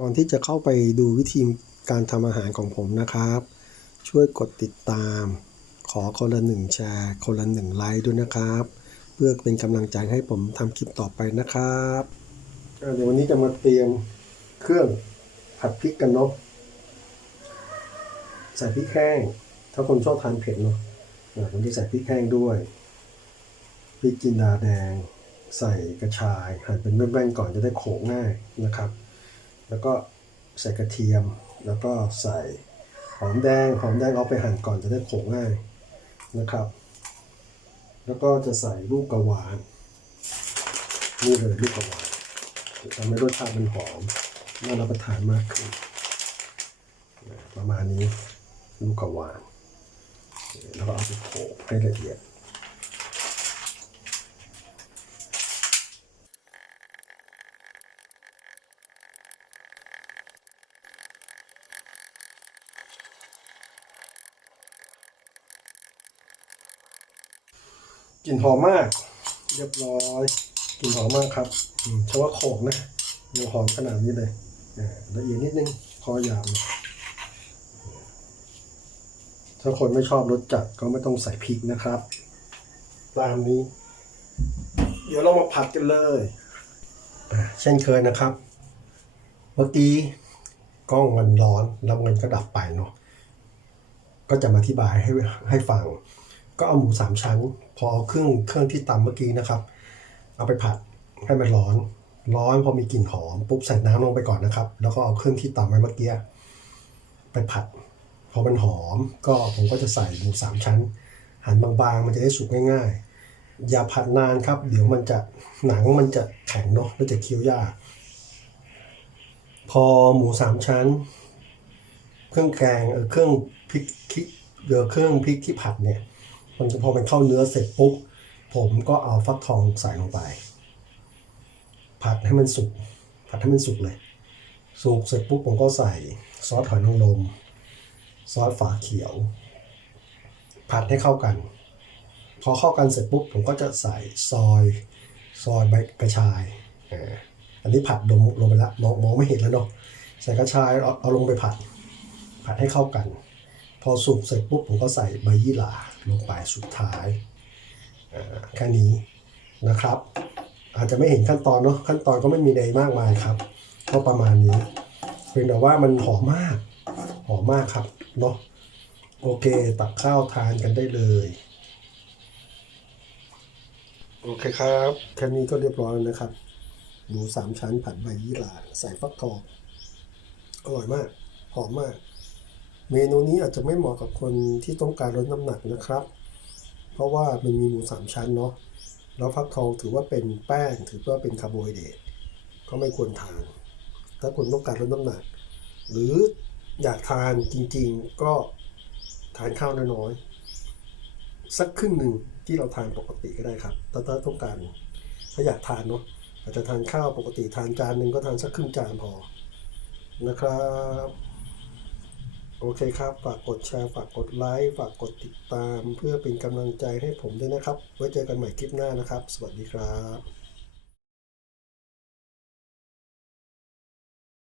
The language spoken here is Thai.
ก่อนที่จะเข้าไปดูวิธีการทำอาหารของผมนะครับ ช่วยกดติดตาม ขอคนละหนึ่งแชร์ คนละหนึ่งไลค์ด้วยนะครับ เพื่อเป็นกำลังใจให้ผมทำคลิปต่อไปนะครับเดี๋ยววันนี้จะมาเตรียมเครื่องผัดพริกกันเนาะใส่พริกแห้ง ถ้าคนชอบทานเผ็ดเนาะผมจะใส่พริกแห้งด้วยพริกจินดาแดง ใส่กระชายหั่นเป็นแว่นๆก่อนจะได้โขกง่ายนะครับ แล้วก็ใส่กระเทียม แล้วก็ใส่หอมแดง หอมแดงเอาไปหั่นก่อนจะได้โขลกง่ายนะครับ แล้วก็จะใส่ลูกกระวานนี่เลยลูกกระวานจะทำให้รสชาติมันหอมน่ารับประทานมากขึ้น ประมาณนี้ลูกกระวาน แล้วก็เอาไปโขกให้ละเอียด กลิ่นหอมมาก เรียบร้อยกลิ่นหอมมากครับอืมเพาะว่าโขกนะยังหอมขนาดนี้เลยละเอียดนิดนึงพอหยาบนะถ้าคนไม่ชอบรสจัดก็ไม่ต้องใส่พริกนะครับตามนี้ เดี๋ยวเรามาผัดกันเลย เช่นเคยนะครับ เมื่อกี้กล้องมันร้อนแล้วมันก็ดับไปเนาะก็จะมาอธิบายให้ให้ฟัง ก็เอาหมูสามชั้น พอเอาเครื่องเครื่องที่ตำเมื่อกี้นะครับ เอาไปผัดให้มันร้อน ร้อนพอมีกลิ่นหอมปุ๊บใส่น้ำลงไปก่อนนะครับ แล้วก็เอาเครื่องที่ตำไว้เมื่อกี้ไปผัด พอมันหอม ก็ผมก็จะใส่หมูสามชั้น หั่นบางๆ มันจะได้สุกง่ายๆ อย่าผัดนานครับ เดี๋ยวมันจะหนังมันจะแข็งเนาะแล้วจะเคี้ยวยาก พอหมูสามชั้น เครื่องแกงเออเครื่องพริกคิเดี๋ยวเครื่องพริกที่ผัดเนี่ย มันพอมันเข้าเนื้อเสร็จปุ๊บ ผมก็เอาฟักทองใส่ลงไป ผัดให้มันสุก ผัดให้มันสุกเลย สุกเสร็จปุ๊บผมก็ใส่ซอสหอยนางรม ซอสฝาเขียว ผัดให้เข้ากัน พอเข้ากันเสร็จปุ๊บผมก็จะใส่ซอยซอยใบกระชาย อันนี้ผัดลงลงไปแล้วมองมองไม่เห็นแล้วเนาะ ใส่กระชายเอาเอาลงไปผัด ผัดให้เข้ากัน พอสุกเสร็จปุ๊บผมก็ใส่ใบยี่หร่าลงไปสุดท้ายอ่าแค่นี้นะครับ อาจจะไม่เห็นขั้นตอนเนาะขั้นตอนก็ไม่มีใดมากมายครับก็ประมาณนี้เพียงแต่ว่ามันหอมมากหอมมากครับเนาะโอเคตักข้าวทานกันได้เลยโอเคครับแค่นี้ก็เรียบร้อยแล้วนะครับหมูสามชั้นผัดใบยี่หร่าใส่ฟักทองอร่อยมากหอมมาก เมนูนี้อาจจะไม่เหมาะกับคนที่ต้องการลดน้ำหนักนะครับ เพราะว่ามันมีหมูสามชั้นเนาะแล้วฟักทองถือว่าเป็นแป้งถือว่าเป็นคาร์โบไฮเดรตก็ไม่ควรทาน ถ้าคุณต้องการลดน้ำหนัก หรืออยากทานจริงๆก็ทานข้าวน้อยๆสักครึ่งหนึ่งที่เราทานปกติก็ได้ครับแต่ถ้าต้องการถ้าอยากทานเนาะอาจจะทานข้าวปกติทานจานหนึ่งก็ทานสักครึ่งจานพอนะครับ โอเคครับ ฝากกดแชร์ ฝากกดไลค์ ฝากกดติดตาม เพื่อเป็นกำลังใจให้ผมด้วยนะครับ ไว้เจอกันใหม่คลิปหน้านะครับ สวัสดีครับ